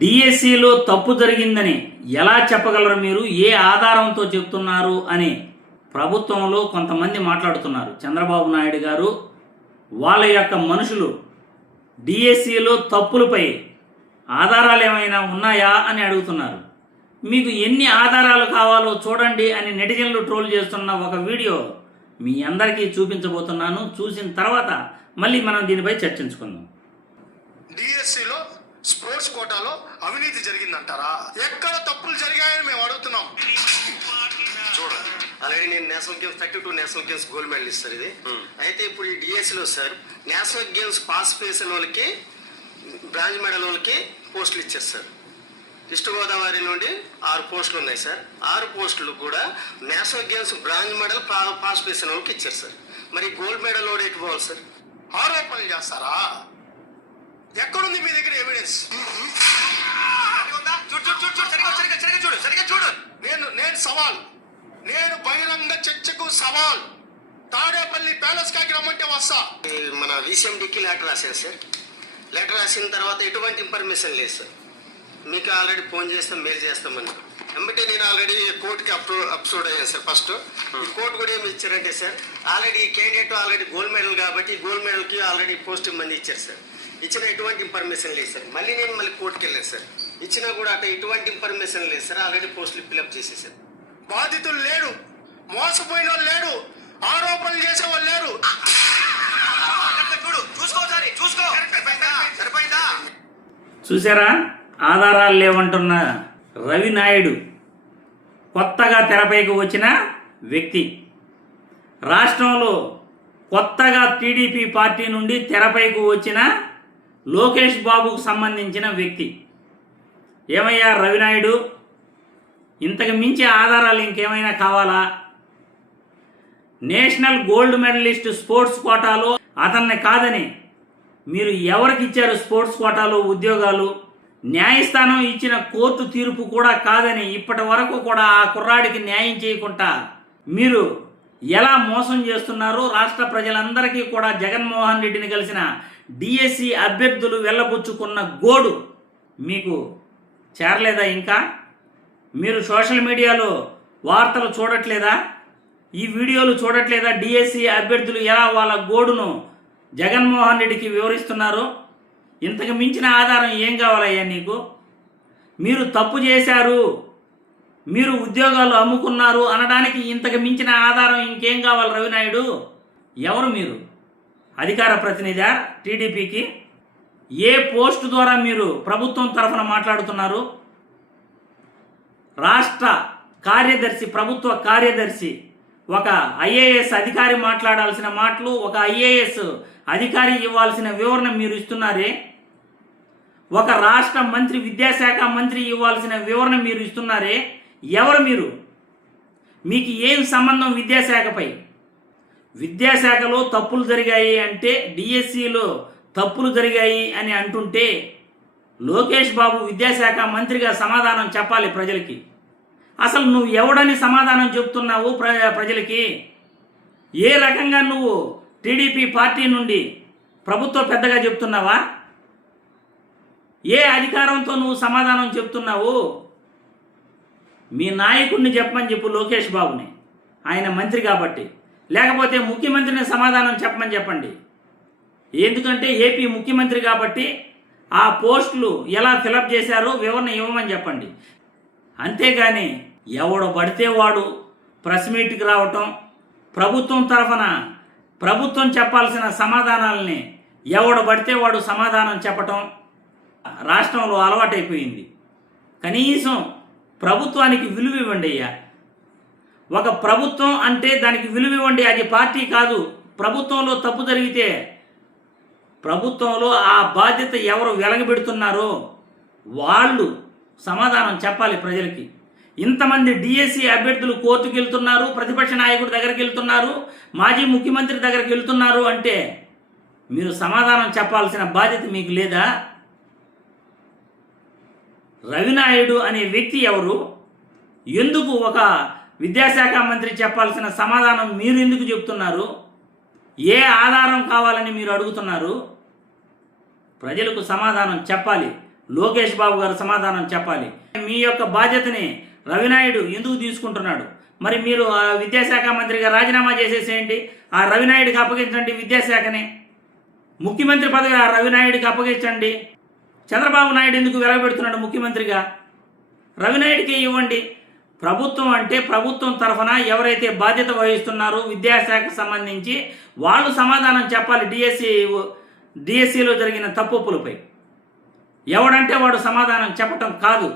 డిఎస్సిలో తప్పు జరిగిందని ఎలా చెప్పగలరు మీరు? ఏ ఆధారంతో చెప్తున్నారు అని ప్రభుత్వంలో కొంతమంది మాట్లాడుతున్నారు. చంద్రబాబు నాయుడు గారు వాళ్ళ యొక్క మనుషులు డిఎస్సిలో తప్పులపై ఆధారాలు ఏమైనా ఉన్నాయా అని అడుగుతున్నారు. మీకు ఎన్ని ఆధారాలు కావాలో చూడండి అని నెటిజన్లు ట్రోల్ చేస్తున్న ఒక వీడియో మీ అందరికీ చూపించబోతున్నాను. చూసిన తర్వాత మళ్ళీ మనం దీనిపై చర్చించుకుందాం. డిఎస్సిలో స్పోర్ట్స్ కోటాలో అవినీతి జరిగిందంటారా? ఎక్కడ తప్పులు జరిగాయని మేము అడుగుతున్నాం. చూడండి, ఆల్రెడీ నేను national games 32 national games gold medal ఇస్తారు ఇది. అయితే ఇప్పుడు ఈ డిఎస్సిలో సార్ నేషనల్ గేమ్స్ పాస్ చేసిన వాళ్ళకి బ్రాంజ్ మెడల్ వాళ్ళకి పోస్టులు ఇచ్చారు సార్. ఈస్ట్ గోదావరి నుండి 6 పోస్టులు ఉన్నాయి సార్. 6 పోస్టులు కూడా national games bronze medal pass చేసిన వాళ్ళకి ఇచ్చారు సార్. మరి గోల్డ్ మెడల్ వాడు ఎటు పోవాలి సార్? ఆరోపణలు చేస్తారా? ఎక్కడుంది మీ దగ్గర ఎవిడెన్స్? చూడు, నేను సవాల్, నేను బహిరంగ చర్చకు సవాల్. తాడేపల్లి ప్యాలెస్ కాకి రమ్మంటే వస్తా. మన విసిఎండికి లెటర్ రాశాను సార్. లెటర్ రాసిన తర్వాత ఎటువంటి ఇన్ఫర్మేషన్ లేదు సార్. మీకు ఆల్రెడీ ఫోన్ చేస్తాం, మెయిల్ చేస్తామని వెంబటే నేను ఆల్రెడీ కోర్టుకి అప్లోడ్ అయ్యాను సార్. ఫస్ట్ కోర్టు కూడా ఏమి ఇచ్చారంటే సార్, ఆల్రెడీ ఈ క్యాండిడేట్ ఆల్రెడీ గోల్డ్ మెడల్ కాబట్టి గోల్డ్ మెడల్కి ఆల్రెడీ పోస్ట్ మంది ఇచ్చారు సార్. ఇచ్చిన ఎటువంటి ఇన్ఫర్మేషన్ లేదు సార్. మళ్ళీ నేను కోర్టుకి వెళ్ళాను సార్. ఇచ్చినా కూడా అక్కడ ఎటువంటి ఇన్ఫర్మేషన్ లేదు సార్. ఆల్రెడీ పోస్టులు ఫిల్అప్ చేసేసారు. బాధితులు లేడు, మోసపోయిన వాళ్ళు లేడు, ఆరోపణలు చేసే వాళ్ళు లేరు. చూసారా? ఆధారాలు లేవంటున్న రవి నాయుడు కొత్తగా తెరపైకి వచ్చిన వ్యక్తి. రాష్ట్రంలో కొత్తగా టీడీపీ పార్టీ నుండి తెరపైకి వచ్చిన లోకేష్ బాబుకు సంబంధించిన వ్యక్తి. ఏమయ్యా రవినాయుడు, ఇంతకు మించి ఆధారాలు ఇంకేమైనా కావాలా? నేషనల్ గోల్డ్ మెడలిస్ట్ స్పోర్ట్స్ కోటాలో అతన్ని కాదని మీరు ఎవరికి ఇచ్చారు స్పోర్ట్స్ కోటాలో ఉద్యోగాలు? న్యాయస్థానం ఇచ్చిన కోర్టు తీర్పు కూడా కాదని ఇప్పటి వరకు కూడా ఆ కుర్రాడికి న్యాయం చేయకుండా మీరు ఎలా మోసం చేస్తున్నారో రాష్ట్ర ప్రజలందరికీ కూడా జగన్మోహన్ రెడ్డిని కలిసిన డిఎస్సి అభ్యర్థులు వెళ్ళబుచ్చుకున్న గోడు మీకు చేరలేదా? ఇంకా మీరు సోషల్ మీడియాలో వార్తలు చూడట్లేదా? ఈ వీడియోలు చూడట్లేదా? డిఎస్సి అభ్యర్థులు ఎలా వాళ్ళ గోడును జగన్మోహన్ రెడ్డికి వివరిస్తున్నారు. ఇంతకు మించిన ఆధారం ఏం కావాలయ్యా నీకు? మీరు తప్పు చేశారు, మీరు ఉద్యోగాలు అమ్ముకున్నారు అనడానికి ఇంతకు మించిన ఆధారం ఇంకేం కావాలి రవినాయుడు? ఎవరు మీరు? అధికార ప్రతినిధి టీడీపీకి? ఏ పోస్టు ద్వారా మీరు ప్రభుత్వం తరఫున మాట్లాడుతున్నారు? రాష్ట్ర కార్యదర్శి, ప్రభుత్వ కార్యదర్శి, ఒక ఐఏఎస్ అధికారి మాట్లాడాల్సిన మాటలు ఒక ఐఏఎస్ అధికారి ఇవ్వాల్సిన వివరణ మీరు ఇస్తున్నారే. ఒక రాష్ట్ర మంత్రి, విద్యాశాఖ మంత్రి ఇవ్వాల్సిన వివరణ మీరు ఇస్తున్నారే. ఎవరు మీరు? మీకు ఏం సంబంధం విద్యాశాఖపై? విద్యాశాఖలో తప్పులు జరిగాయి అంటే, డిఎస్సిలో తప్పులు జరిగాయి అని అంటుంటే లోకేష్ బాబు విద్యాశాఖ మంత్రిగా సమాధానం చెప్పాలి ప్రజలకి. అసలు నువ్వు ఎవడని సమాధానం చెప్తున్నావు ప్రజలకి? ఏ రకంగా నువ్వు టీడీపీ పార్టీ నుండి ప్రభుత్వ పెద్దగా చెప్తున్నావా? ఏ అధికారంతో నువ్వు సమాధానం చెప్తున్నావు? మీ నాయకుడిని చెప్పమని చెప్పు, లోకేష్ బాబుని, ఆయన మంత్రి కాబట్టి. లేకపోతే ముఖ్యమంత్రిని సమాధానం చెప్పమని చెప్పండి. ఎందుకంటే ఏపీ ముఖ్యమంత్రి కాబట్టి ఆ పోస్టులు ఎలా ఫిలప్ చేశారో వివరణ ఇవ్వమని చెప్పండి. అంతేగాని ఎవడు పడితే వాడు ప్రెస్ మీట్కి రావటం, ప్రభుత్వం తరఫున ప్రభుత్వం చెప్పాల్సిన సమాధానాలని ఎవడు పడితే వాడు సమాధానం చెప్పటం రాష్ట్రంలో అలవాటైపోయింది. కనీసం ప్రభుత్వానికి విలువ ఇవ్వండి అయ్యా. ఒక ప్రభుత్వం అంటే దానికి విలువ ఇవ్వండి. అది పార్టీ కాదు. ప్రభుత్వంలో తప్పు జరిగితే ప్రభుత్వంలో ఆ బాధ్యత ఎవరు వెలగబెడుతున్నారో వాళ్ళు సమాధానం చెప్పాలి ప్రజలకి. ఇంతమంది డిఎస్సి అభ్యర్థులు కోర్టుకు వెళ్తున్నారు, ప్రతిపక్ష నాయకుడి దగ్గరికి వెళ్తున్నారు, మాజీ ముఖ్యమంత్రి దగ్గరికి వెళ్తున్నారు అంటే మీరు సమాధానం చెప్పాల్సిన బాధ్యత మీకు లేదా? రవినాయుడు అనే వ్యక్తి ఎవరు? ఎందుకు ఒక విద్యాశాఖ మంత్రి చెప్పాల్సిన సమాధానం మీరు ఎందుకు చెప్తున్నారు? ఏ ఆధారం కావాలని మీరు అడుగుతున్నారు? ప్రజలకు సమాధానం చెప్పాలి. లోకేష్ బాబు గారు సమాధానం చెప్పాలి. మీ యొక్క బాధ్యతని రవినాయుడు ఎందుకు తీసుకుంటున్నాడు? మరి మీరు ఆ విద్యాశాఖ మంత్రిగా రాజీనామా చేసేసేయండి, ఆ రవినాయుడికి అప్పగించండి విద్యాశాఖని. ముఖ్యమంత్రి పదవి ఆ రవినాయుడికి అప్పగించండి. చంద్రబాబు నాయుడు ఎందుకు వెలగబెడుతున్నాడు ముఖ్యమంత్రిగా? రవినాయుడికి ఇవ్వండి. ప్రభుత్వం అంటే ప్రభుత్వం తరఫున ఎవరైతే బాధ్యత వహిస్తున్నారో విద్యాశాఖకు సంబంధించి వాళ్ళు సమాధానం చెప్పాలి. డిఎస్సిలో జరిగిన తప్పులపై ఎవడంటే వాడు సమాధానం చెప్పటం కాదు.